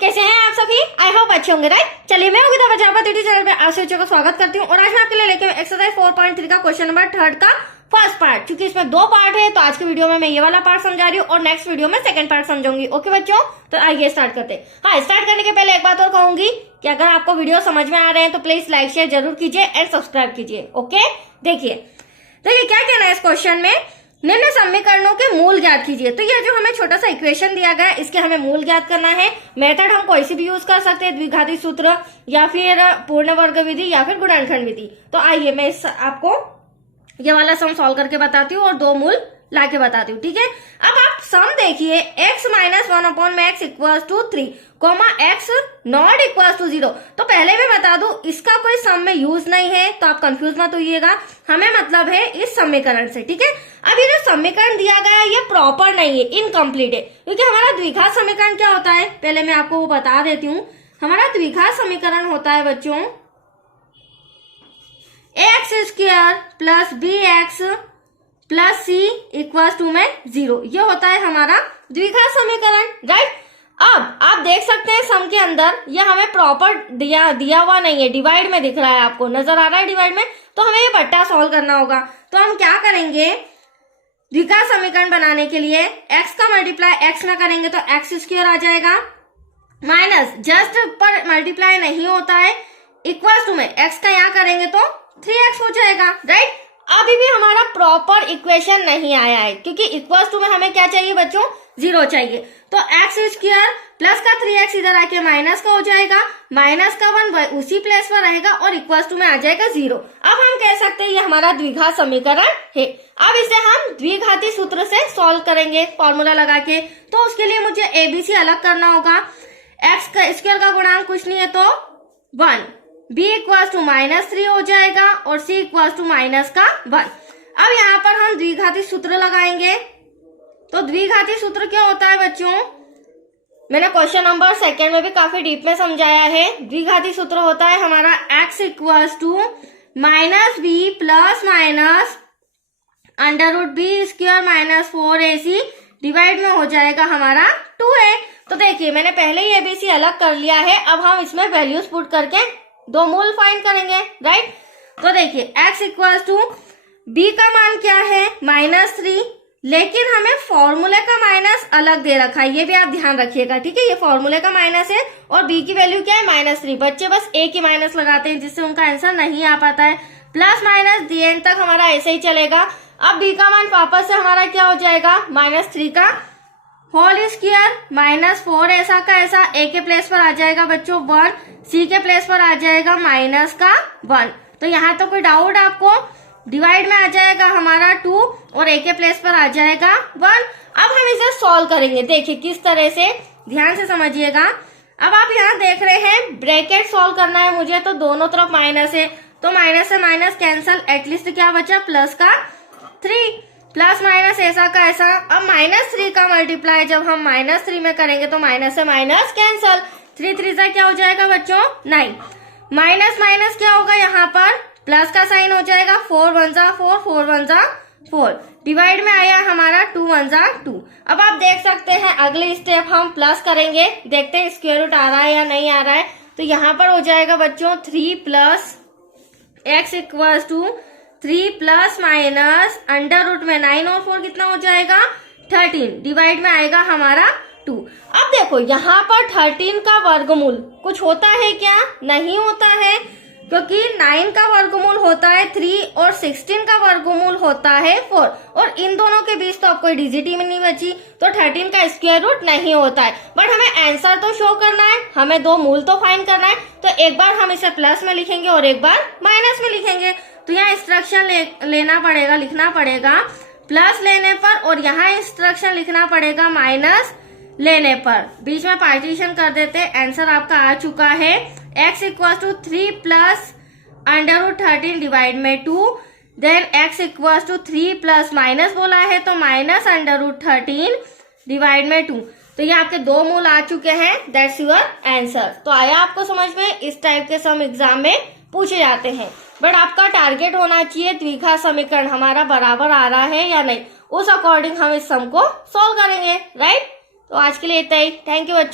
कैसे हैं आप सभी? आई होप अच्छे होंगे, राइट? चलिए, मैं योगिता प्रजापति यूट्यूब चैनल पे आप सभी का स्वागत करती हूँ और आज मैं आपके लिए लेके एक्सरसाइज 4.3 का क्वेश्चन नंबर 3 का फर्स्ट पार्ट। क्योंकि इसमें 2 पार्ट है तो आज के वीडियो में मैं ये वाला पार्ट समझा रही हूँ और नेक्स्ट वीडियो में सेकंड पार्ट समझाऊंगी। ओके बच्चों, तो आइए स्टार्ट करते हैं। हाँ, स्टार्ट करने के पहले एक बात और कहूंगी कि अगर आपको वीडियो समझ में आ रहे हैं तो प्लीज लाइक शेयर जरूर कीजिए एंड सब्सक्राइब कीजिए। ओके, देखिए क्या कहना है इस क्वेश्चन में, निम्न समीकरणों के मूल ज्ञात कीजिए। तो ये जो हमें छोटा सा इक्वेशन दिया गया है इसके हमें मूल ज्ञात करना है। मेथड हम कोई सी भी यूज कर सकते हैं, द्विघाती सूत्र या फिर पूर्ण वर्ग विधि या फिर गुणनखंड विधि। तो आइए मैं आपको ये वाला सम सॉल्व करके बताती हूँ और 2 मूल लाके बताती हूँ, ठीक है। अब आप सम देखिए, x minus 1/x equal to 3 comma x not equal to 0। तो पहले मैं बता दूं इसका कोई सम में यूज नहीं है तो आप कंफ्यूज मत होइएगा, हमें मतलब है इस समीकरण से, ठीक है। अब ये जो समीकरण दिया गया है ये प्रॉपर नहीं है, इनकम्प्लीट है। क्योंकि हमारा द्विघात समीकरण क्या होता है पहले मैं आपको वो बता देती हूँ। हमारा द्विघात समीकरण होता है बच्चों x square plus b x plus c equal to में 0। ये होता है हमारा द्विघात समीकरण, राइट। अब आप देख सकते हैं सम के अंदर ये हमें प्रॉपर दिया हुआ नहीं है, डिवाइड में दिख रहा है, आपको नजर आ रहा है डिवाइड में। तो हमें ये बट्टा सॉल्व करना होगा। तो हम क्या करेंगे, द्विघात समीकरण बनाने के लिए x का मल्टीप्लाई x में करेंगे तो एक्स स्क्वायर आ जाएगा, माइनस जस्ट पर मल्टीप्लाई नहीं होता है, इक्वल टू में x का यहाँ करेंगे तो 3x हो जाएगा, राइट। अभी भी हमारा प्रॉपर इक्वेशन नहीं आया है क्योंकि इक्वल टू में हमें क्या चाहिए बच्चों, 0 चाहिए। तो एक्स स्क्वायर प्लस का 3x इधर आके माइनस का हो जाएगा, माइनस का 1 उसी प्लेस पर रहेगा और इक्वल टू में आ जाएगा 0। अब हम कह सकते हैं ये हमारा द्विघात समीकरण है। अब इसे हम द्विघाती सूत्र से सॉल्व करेंगे फॉर्मूला लगा के। तो उसके लिए मुझे एबीसी अलग करना होगा। एक्स का स्क्वायर का गुणांक कुछ नहीं है तो 1, b इक्वल टू -3 हो जाएगा और c इक्वल टू माइनस का 1। अब यहाँ पर हम द्विघाती सूत्र लगाएंगे। तो द्विघाती सूत्र क्या होता है बच्चों, मैंने क्वेश्चन नंबर 2 में भी काफी डीप में समझाया है। द्विघाती सूत्र होता है हमारा x equal to -b plus minus √b square minus 4ac divide में हो जाएगा हमारा 2a। तो देखिए मैंने पहले ही एबीसी अलग कर लिया है, अब हम इसमें वैल्यूज पुट करके 2 मूल फाइंड करेंगे, राइट। तो देखिए x इक्वल टू b का मान क्या है -3, लेकिन हमें फॉर्मूले का माइनस अलग दे रखा है, ये भी आप ध्यान रखिएगा, ठीक है। ये फॉर्मूले का माइनस है और b की वैल्यू क्या है -3। बच्चे बस a की माइनस लगाते हैं जिससे उनका आंसर नहीं आ पाता है। प्लस माइनस दी एंड तक हमारा ऐसे ही चलेगा। अब b का मान वापस से हमारा क्या हो जाएगा, -3 का होल स्क्वायर -4 ऐसा का ऐसा, a के प्लेस पर आ जाएगा बच्चों 1, c के प्लेस पर आ जाएगा माइनस का 1। तो यहाँ तो कोई डाउट आपको, डिवाइड में आ जाएगा हमारा 2 और a के प्लेस पर आ जाएगा 1। अब हम इसे सॉल्व करेंगे, देखिए किस तरह से, ध्यान से समझिएगा। अब आप यहाँ देख रहे हैं ब्रैकेट सॉल्व करना है मुझे, तो दोनों तरफ माइनस है तो माइनस से माइनस कैंसल, एटलीस्ट क्या बचा प्लस का 3, प्लस माइनस ऐसा का ऐसा। अब -3 का मल्टीप्लाई जब हम -3 में करेंगे तो माइनस से माइनस कैंसल, 3 3 से क्या हो जाएगा बच्चों 9, माइनस माइनस क्या होगा यहाँ पर प्लस का साइन हो जाएगा, 4 1 जा 4, 4 1 जा 4, डिवाइड में आया हमारा 2 1 जा 2। अब आप देख सकते हैं अगले स्टेप हम प्लस करेंगे, देखते हैं स्क्वायर रूट आ रहा है या नहीं आ रहा है। तो यहाँ पर हो जाएगा बच्चों 3 plus x equal to 3 plus minus √ में 9 और 4 कितना हो जाएगा 13, डिवाइड में आएगा हमारा 2। अब देखो यहाँ पर 13 का वर्गमूल कुछ होता है क्या, नहीं होता है, क्योंकि 9 का वर्गमूल होता है 3 और 16 का वर्गमूल होता है 4 और इन दोनों के बीच तो अब कोई डिजिट ही नहीं बची, तो 13 का स्क्वायर रूट नहीं होता है। बट हमें आंसर तो शो करना है, हमें 2 मूल तो फाइंड करना है। तो एक बार हम इसे प्लस में लिखेंगे और एक बार माइनस में लिखेंगे। तो यहाँ इंस्ट्रक्शन लेना पड़ेगा, लिखना पड़ेगा प्लस लेने पर और यहाँ इंस्ट्रक्शन लिखना पड़ेगा माइनस लेने पर। बीच में पार्टीशन कर देते, आंसर आपका आ चुका है x equal to 3 plus √13 divide में 2, then x equal to 3 plus minus बोला है तो माइनस √13 डिवाइड में 2। तो ये आपके 2 मूल आ चुके हैं, दैट्स योर आंसर। तो आया आपको समझ में, इस टाइप के सम एग्जाम में पूछे जाते हैं। बट आपका टारगेट होना चाहिए द्विघात समीकरण हमारा बराबर आ रहा है या नहीं, उस अकॉर्डिंग हम इस सम को सॉल्व करेंगे, राइट। तो आज के लिए इतना ही, थैंक यू बच्चों।